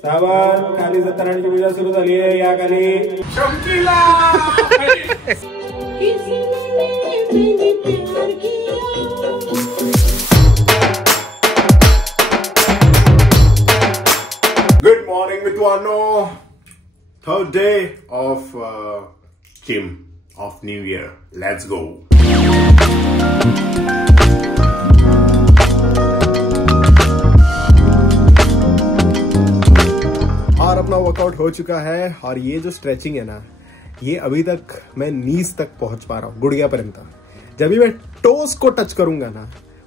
सावन खाली सत्यनारायणची पूजा सुरू झाली आहे. या खाली चमकीला गुड मॉर्निंग मित्रांनो. Third day of gym of New Year. Let's go. और अपना वर्कआउट हो चुका है और ये जो स्ट्रेचिंग है ना, ये अभी तक मैं नीज तक पहुंच पा रहा हूँ, गुड़िया पर्यंत. जब भी मैं टोस को टच करूंगा ना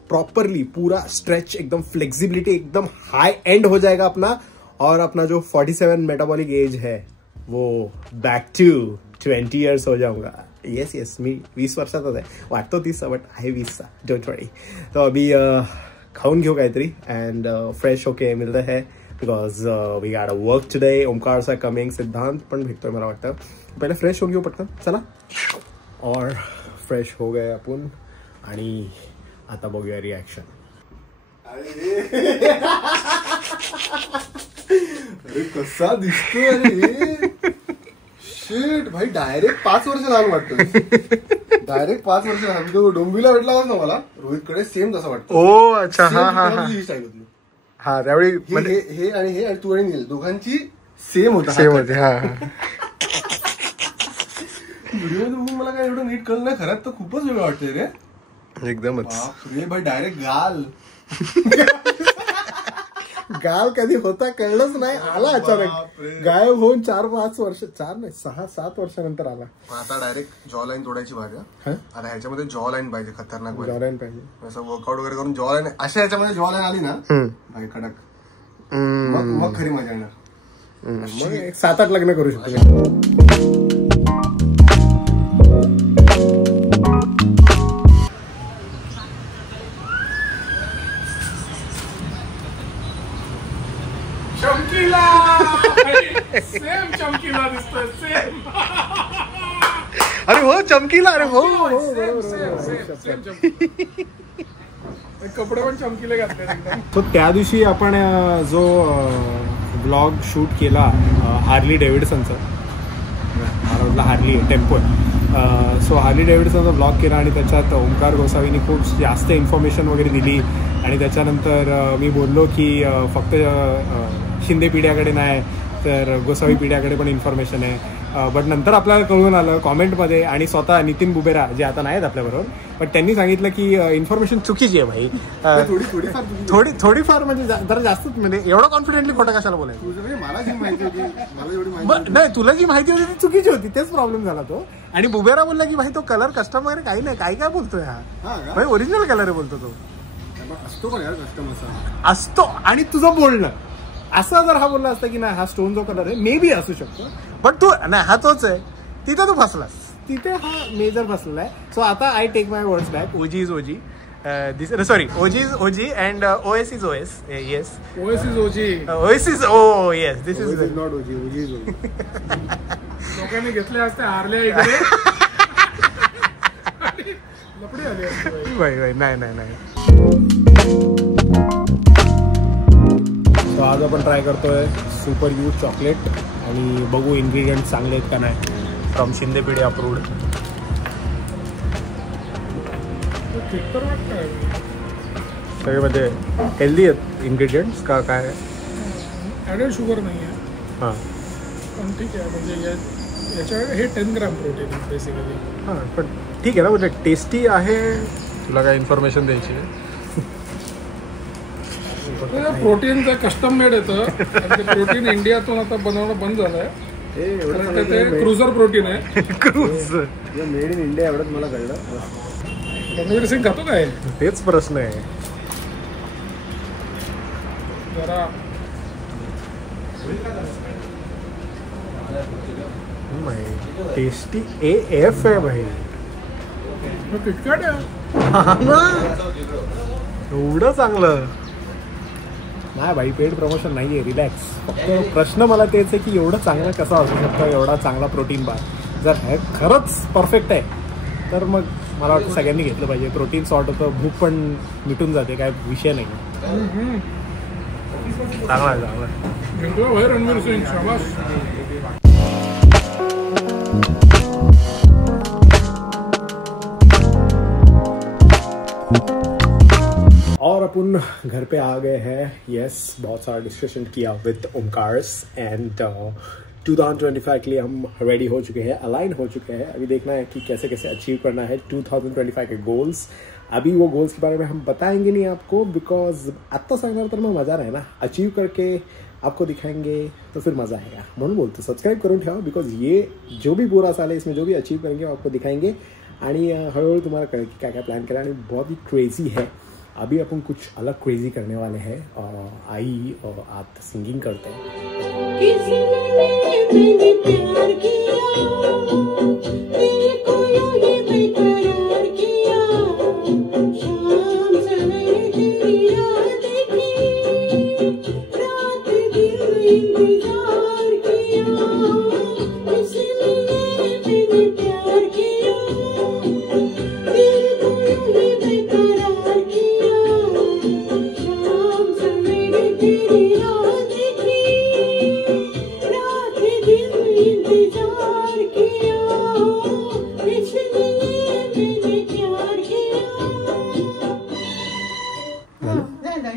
प्रॉपरली, पूरा स्ट्रेच एकदम, फ्लेक्सिबिलिटी एकदम हाई एंड हो जाएगा अपना. और अपना जो 47 मेटाबॉलिक एज है वो बैक टू 20 years हो जाऊंगा. येस मी 20 वर्षाचाच आहे, वाटतो 30, बट आहे 20चा, डोंट वरी. तो अभी खाऊन घेऊ काहीतरी अँड फ्रेश होके मिळतं है, because we got a work today. Omkar सा कमिंग, सिद्धांत पण भेटतोय मला वाटतं. पहिले फ्रेश होऊन घेऊ पटकन, चला. और फ्रेश हो गए आपण आणि आता बघूया रिॲक्शन. अरे कसा दिसतोय शिट भाई, डायरेक्ट 5 वर्ष लहान वाटतो. डायरेक्ट 5 वर्ष लहान. तो डोंबिवलीला भेटला ना मला, रोहित कडे सेम तसा वाटतो. ओ अच्छा, हा हा हा त्यावेळी हे आणि तू आणि नील दोघांची सेम होता. सेम होते. हा व्हिडिओ बघून मला काय एवढं नीट कळलं नाही. खरंच तर खूपच वेगळं वाटतंय रे, एकदमच. रे भाई डायरेक्ट गाल कधी होता कळलंच नाही, आला अचानक गायब होऊन 4-5 वर्ष, 4 नाही 6-7 वर्षानंतर आला. आता डायरेक्ट जॉ लाईन तोडायची भाजी. आता ह्याच्यामध्ये जॉ लाईन पाहिजे, खतरनाक जॉ लाईन पाहिजे. असं वर्कआउट वगैरे करून जॉ लाईन, अशा ह्याच्यामध्ये जॉ लाईन आली ना भाई कडक, मग खरी मजा येणार. मग 7-8 लग्न करू शकतो. चमकीला सेम चमकीला दिसतोय, सेम. अरे हो चमकीला, अरे हो कपडे पण चमकीले घातले. तो त्या दिवशी आपण जो ब्लॉग शूट केला हार्ली डेव्हिडसनचा, मला वाटलं हार्ली टेम्पो, सो हार्ली डेव्हिडसनचा ब्लॉग केला आणि त्याच्यात ओमकार गोसावींनी खूप जास्त इन्फॉर्मेशन वगैरे दिली. आणि त्याच्यानंतर मी बोललो की फक्त शिंदे पिढ्याकडे नाही तर गोसावी पिढ्याकडे पण इन्फॉर्मेशन आहे. बट नंतर आपल्याला कळून आलं कॉमेंटमध्ये, आणि स्वतः नितीन बुबेरा जे आता नाहीत आपल्याबरोबर, पण त्यांनी सांगितलं की इन्फॉर्मेशन चुकीची आहे भाई. थोडीफार म्हणजे जरा जास्तच, म्हणजे एवढं कॉन्फिडेंटली खोटं कशाला बोलायचं. मला जी माहिती होती, नाही तुला जी माहिती होती ती चुकीची होती, तेच प्रॉब्लेम झाला तो. आणि बुबेरा बोलला की भाई तो कलर कस्टम वगैरे काही नाही, काय बोलतोय हा भाई, ओरिजिनल कलर आहे बोलतो तो. असतो का यार कस्टम? असतो. आणि तुझं बोलणं असं जर हा बोलला असता की नाही हा स्टोन जो कलर आहे मे बी असू शकतो, बट तू नाही हा तोच आहे, तिथे तू फसलास, तिथे हा मेजर फसलेला आहे. सो आता I take my words back. OG is OG, sorry OG is OG and OS is OS. Yes, OS is OG, OS is O yes, this is not OG, OG is ओजी. लोकांनी घेतले असते हारले इकडे लपडी आली भाई. नाही. So आज आपण ट्राय करतोय सुपर यूथ चॉकलेट आणि बघू इन्ग्रेडियंट चांगले आहेत का नाही. फ्रॉम शिंदे पिढी अप्रूव्ड. सगळे म्हणजे हेल्दी आहेत इन्ग्रेडियंट्स का काय? ॲडेड शुगर नाही आहे. हां पण ठीक आहे, म्हणजे याच्याकडे हे 10 ग्रॅम प्रोटीन बेसिकली. हां पण ठीक आहे ना, म्हणजे टेस्टी आहे. तुला काय इन्फॉर्मेशन द्यायची आहे? प्रोटीनचं कस्टम मेड येतं, ते प्रोटीन इंडियातून आता बनवणं बंद झालंय. ते क्रुझर प्रोटीन आहे. क्रुझर मेड इन इंडिया, एवढंच मला कळलं. रणवीर सिंग खातो काय? तेच प्रश्न आहे जरा. टेस्टी AF आहे भाई. किटकॅट आहे एवढं चांगलं नाही भाई. पेड प्रमोशन नाहीये, रिलॅक्स. फक्त प्रश्न मला तेच आहे की एवढं चांगलं कसं असू शकतं, एवढा चांगला प्रोटीन बार. जर हे खरंच परफेक्ट आहे तर मग मला वाटतं सगळ्यांनी घेतलं पाहिजे. प्रोटीन सॉर्ट होतं, भूक पण मिटून जाते, काय विषय नाही. चांगला आहे, चांगला आहे. जिंकला भाई रणवीर सिंग, शाबास. और अपन घर पे आ गए हैं. यस, बहुत सारा डिस्कशन किया विद ओमकार्स एंड 2025 के लिए हम रेडी हो चुके हैं, अलाइन हो चुके हैं. अभी देखना है कि कैसे कैसे अचीव करना है 2025 के गोल्स. अभी वो गोल्स के बारे में हम बताएंगे नहीं आपको, बिकॉज आता सांगणार तर मग मजा रहे ना. अचीव करके आपको दिखाएंगे तो फिर मजा आएगा. म्हणून बोलतो सब्सक्राइब करून ठेवा, बिकॉज ये जो भी पूरा साल है इसमें जो भी अचीव करेंगे वो आपको दिखाएंगे. आणि हळूहळू तुम्हाला कळेल की क्या क्या प्लान करा. आणि बहुत ही क्रेजी है. अभी अपन कुछ अलग क्रेजी करने वाले हैं. आई और आप सिंगिंग करते हैं.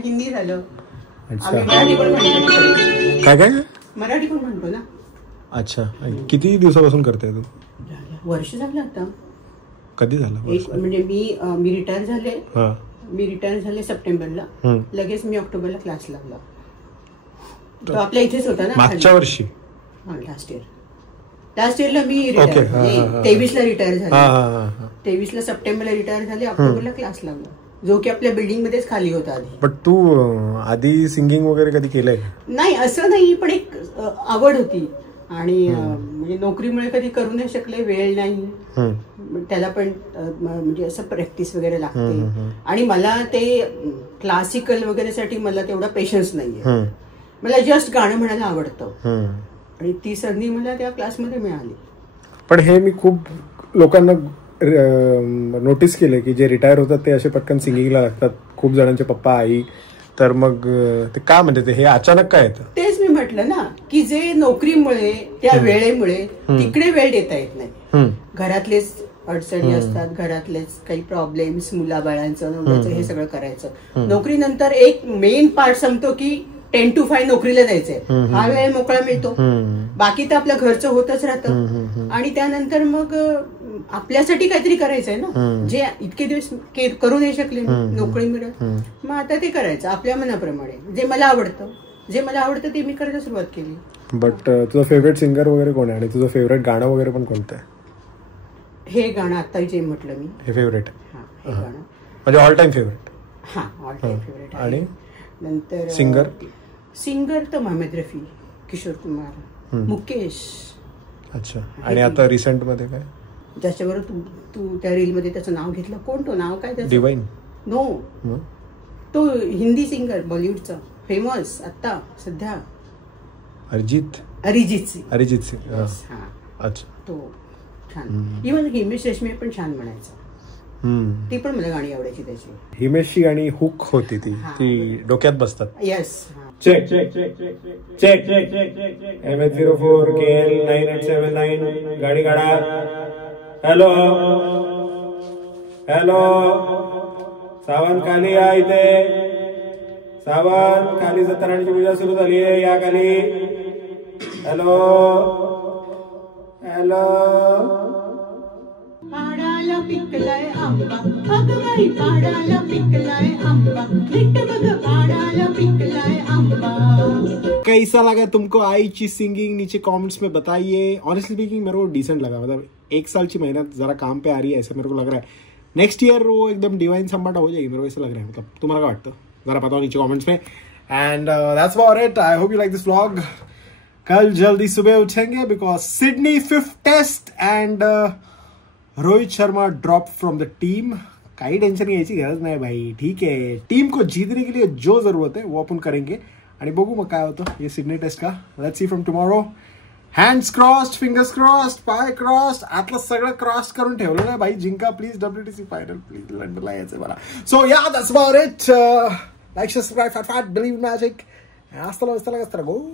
हिंदी झालं. अच्छा, मराठी पण म्हणतो. काय काय मराठी पण म्हणतो ना. अच्छा, किती दिवसापासून करते तू? वर्ष झालं आता. कधी झालं? एक म्हणजे मी रिटायर झाले. हा, मी रिटायर झाले सप्टेंबरला. लगेच मी ऑक्टोबरला क्लास लावला. तो आपल्या इथेच होता ना मागच्या वर्षी. लास्ट इयरला मी Okay, रिटायर हा, हा. 23ला रिटायर हा झाले. हा हा. 23ला सप्टेंबरला रिटायर झाले. ऑक्टोबरला क्लास लावला, जो की आपल्या बिल्डिंग मध्येच खाली होता आधी. बट तू आधी सिंगिंग वगैरे कधी केलंय? नाही, असं नाही, पण एक आवड होती. आणि म्हणजे नोकरीमुळे कधी करू नाही शकले, वेळ नाही. त्याला पण म्हणजे असं प्रॅक्टिस वगैरे लागते. आणि मला ते क्लासिकल वगैरे साठी मला तेवढा पेशन्स नाहीये. मला जस्ट गाणं म्हणायला आवडतं. आणि ती संधी मला त्या क्लासमध्ये मिळाली. पण हे मी खूप लोकांना नोटीस केले की जे रिटायर होतात ते असे पटकन सिंगिंगला लागतात. खूप जणांचे पप्पा आई. तर मग ते का म्हणजे ते हे अचानक काय येतं? तेच मी म्हटलं ना की जे नोकरीमुळे त्या वेळेमुळे तिकडे वेळ देता येत नाही. घरातलेच अडचणी असतात, घरातलेच काही प्रॉब्लेम्स, मुलाबाळांचं हे सगळं करायचं. नोकरीनंतर एक मेन पार्ट संपतो की 10 to 5 नोकरीला जायचंय. हा वेळ मोकळा मिळतो. बाकी तर आपल्या घरचं होतच राहतं. आणि त्यानंतर मग आपल्यासाठी काहीतरी करायचंय ना, जे इतके दिवस करू नाही शकले नोकरी मिळत. मग आता ते करायचं आपल्या मनाप्रमाणे. जे मला आवडतं ते मी करायला सुरुवात केली. बट तुझं फेवरेट सिंगर वगैरे कोण आहे? आणि तुझं फेवरेट गाणं वगैरे पण कोणतं आहे? हे गाणं आता जे म्हटलं मी, हे फेवरेट हा, हे गाणं म्हणजे ऑल टाइम फेवरेट. हा, ऑल टाइम फेवरेट. आणि नंतर सिंगर तर मोहम्मद रफी, किशोर कुमार, मुकेश. अच्छा. आणि आता रिसेंट मध्ये काय? ज्याच्यावर तू त्या रील मध्ये त्याचं नाव घेतलं, कोण तो? नाव काय त्याचं? डिवाइन. नो, तो हिंदी सिंगर बॉलिवूडचा फेमस आता सध्या. अरिजित सिंग. अच्छा, तो छान. इव्हन हिमेश रेशमिया पण छान म्हणायचं. ती पण मला गाणी आवडायची त्याची. हिमेशची गाणी हुक होती ती डोक्यात बसतात. येस. चेक MH04 KL 9879 गाडी काढा. हॅलो सावंत खाली या. इथे सावंत खाली सत्यनारायणची पूजा सुरू झाली आहे, या खाली. हॅलो पाडाला पिकलाय आंबा, अगं बाई पाडाला पिकलाय आंबा, नीट बघ पाडाला पिकलाय आंबा. कैसा लगा तुमको आईची सिंगिंग? नीचे कमेंट्स में बताइए. ऑनेस्टली स्पीकिंग मेरे को डिसेंट लगा. मतलब 1 साल की मेहनत जरा काम पे आ रही है, ऐसा मेरे को लग रहा है. नेक्स्ट ईयर वो एकदम डिवाइन संबाटा हो जाएगी, मेरे को ऐसा लग रहा है. मतलब तुम्हारा क्या लगता है? जरा बताओ नीचे कमेंट्स में. And that's about it. I hope you like this vlog. कल जल्दी सुबह उठेंगे because Sydney 5th test and Rohit Sharma drop from the team. काही टेंशन घ्यायची गरज नाही भाई. ठीक है, टीम को जीतने के लिए जो जरूरत है वो अपन करेंगे. आणि बघू मग काय होतं ये सिडनी टेस्ट का. Let's see from tomorrow. Hands crossed, fingers crossed, पाय क्रॉस्ड. आतलं सगळं क्रॉस करून ठेवलं नाही भाई. जिंका प्लीज WTC फायनल, प्लीज लंडनला यायचं मला. सो या that's about it. Like, subscribe, fat, believe magic. Hasta luego, hasta luego, hasta luego.